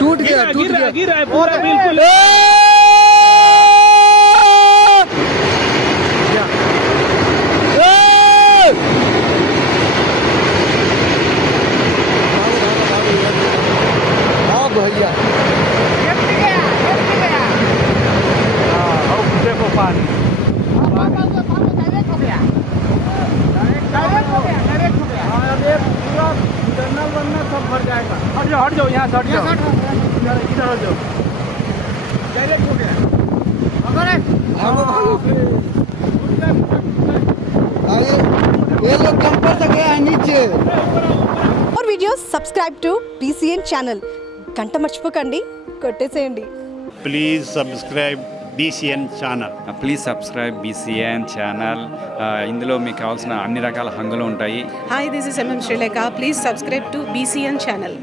टूट गया गिरा है पूरा बिल्कुल। भैया देखो पानी सब भर जाएगा। हट जाओ यहाँ से हट जाओ, इधर हट जाओ। डायरेक्ट हो गया। ये लोग कंपर से गया है नीचे। और video subscribe to BCN channel గంట మర్చిపోకండి కొట్టేసేయండి please subscribe BCN channel. Please subscribe BCN channel. ఇందులో మీకు కావాల్సిన అన్ని రకాల హంగులు ఉంటాయి. Hi, this is MM Sri Lanka. Please subscribe to BCN channel.